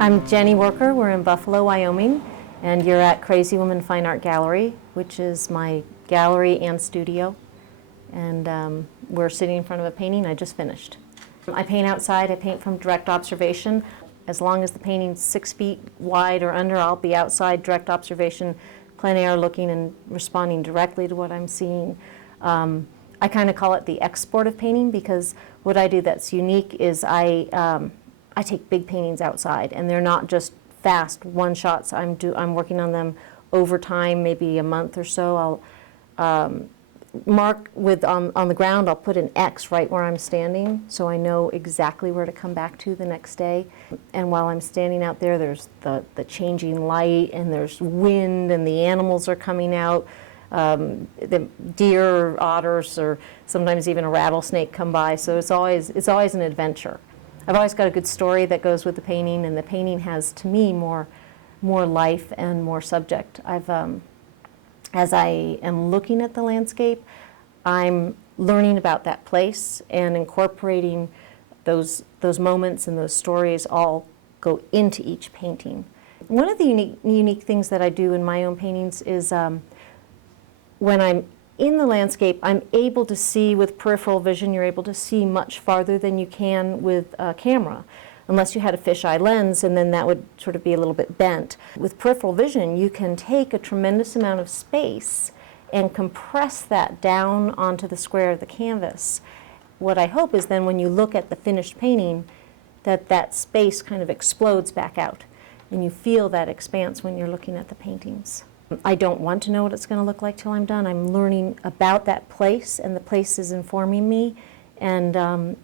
I'm Jenny Wuerker. We're in Buffalo, Wyoming, and you're at Crazy Woman Fine Art Gallery, which is my gallery and studio. And we're sitting in front of a painting I just finished. I paint outside. I paint from direct observation. As long as the painting's 6 feet wide or under, I'll be outside, direct observation, plein air, looking and responding directly to what I'm seeing. I kind of call it the export of painting, because what I do that's unique is I take big paintings outside, and they're not just fast one shots. I'm working on them over time, maybe a month or so. I'll mark with on the ground. I'll put an X right where I'm standing, so I know exactly where to come back to the next day. And while I'm standing out there, there's the changing light, and there's wind, and the animals are coming out. The deer, or otters, or sometimes even a rattlesnake come by. So it's always an adventure. I've always got a good story that goes with the painting, and the painting has, to me, more life and more subject. As I am looking at the landscape, I'm learning about that place and incorporating those moments and those stories all go into each painting. One of the unique things that I do in my own paintings is when I'm in the landscape, I'm able to see with peripheral vision. You're able to see much farther than you can with a camera, unless you had a fisheye lens, and then that would sort of be a little bit bent. With peripheral vision, you can take a tremendous amount of space and compress that down onto the square of the canvas. What I hope is then when you look at the finished painting, that space kind of explodes back out, and you feel that expanse when you're looking at the paintings. I don't want to know what it's going to look like till I'm done. I'm learning about that place, and the place is informing me, and I'm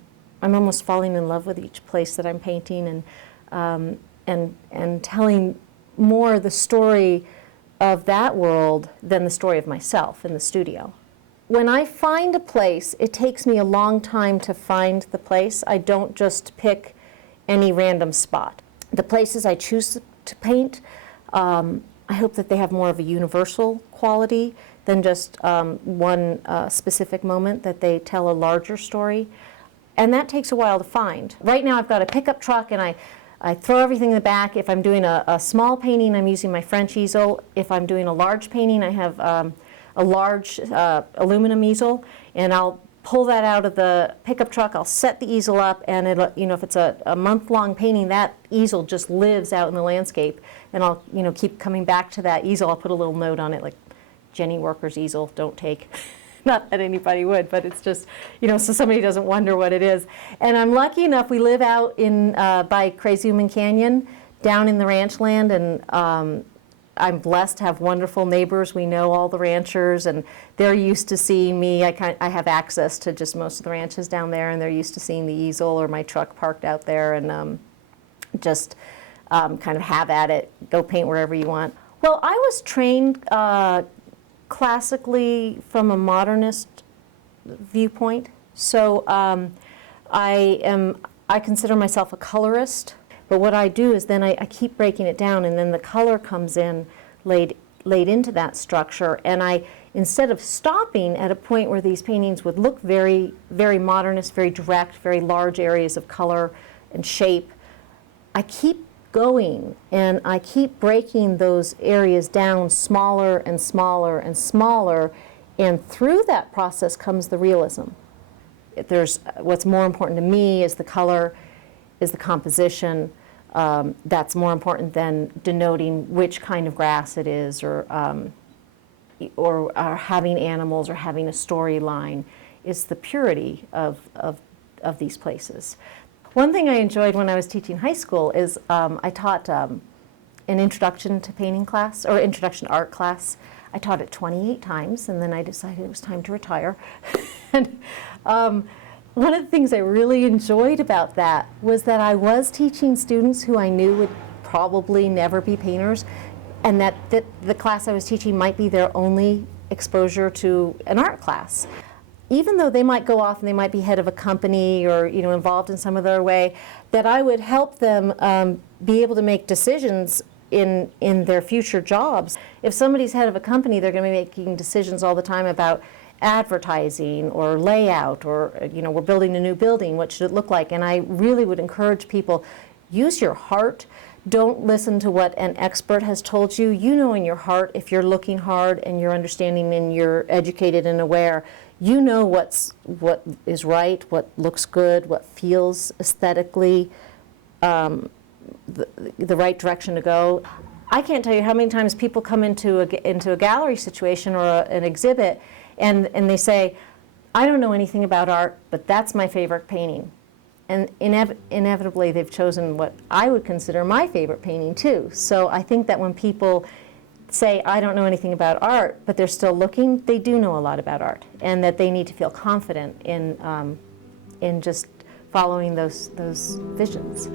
almost falling in love with each place that I'm painting, and telling more the story of that world than the story of myself in the studio. When I find a place, it takes me a long time to find the place. I don't just pick any random spot. The places I choose to paint, I hope that they have more of a universal quality than just one specific moment, that they tell a larger story. And that takes a while to find. Right now I've got a pickup truck, and I throw everything in the back. If I'm doing a small painting, I'm using my French easel. If I'm doing a large painting, I have a large aluminum easel, and I'll pull that out of the pickup truck. I'll set the easel up, and it'll, if it's a month-long painting, that easel just lives out in the landscape, and I'll keep coming back to that easel. I'll put a little note on it like, Jenny Wuerker's easel, don't take. Not that anybody would, but it's just, so somebody doesn't wonder what it is. And I'm lucky enough, we live out in by Crazy Woman Canyon, down in the ranch land, and I'm blessed to have wonderful neighbors. We know all the ranchers, and they're used to seeing me. I have access to just most of the ranches down there, and they're used to seeing the easel or my truck parked out there, and just kind of have at it, go paint wherever you want. Well, I was trained classically from a modernist viewpoint, so I consider myself a colorist. But what I do is then I keep breaking it down, and then the color comes in laid into that structure. And instead of stopping at a point where these paintings would look very, very modernist, very direct, very large areas of color and shape, I keep going, and I keep breaking those areas down smaller and smaller and smaller, and through that process comes the realism. What's more important to me is the color, is the composition. That's more important than denoting which kind of grass it is, or having animals, or having a storyline. It's the purity of these places. One thing I enjoyed when I was teaching high school is I taught an introduction to painting class, or introduction to art class. I taught it 28 times, and then I decided it was time to retire. And one of the things I really enjoyed about that was that I was teaching students who I knew would probably never be painters, and that the class I was teaching might be their only exposure to an art class. Even though they might go off and they might be head of a company, or involved in some other way, that I would help them be able to make decisions in their future jobs. If somebody's head of a company, they're going to be making decisions all the time about advertising or layout, or we're building a new building, what should it look like? And I really would encourage people, Use your heart. Don't listen to what an expert has told you. You know in your heart, if you're looking hard and you're understanding and you're educated and aware, you know what is right, what looks good, what feels aesthetically the right direction to go. I can't tell you how many times people come into a gallery situation or an exhibit and they say, I don't know anything about art, but that's my favorite painting. And inevitably they've chosen what I would consider my favorite painting too. So I think that when people say, I don't know anything about art, but they're still looking, they do know a lot about art, and that they need to feel confident in just following those visions.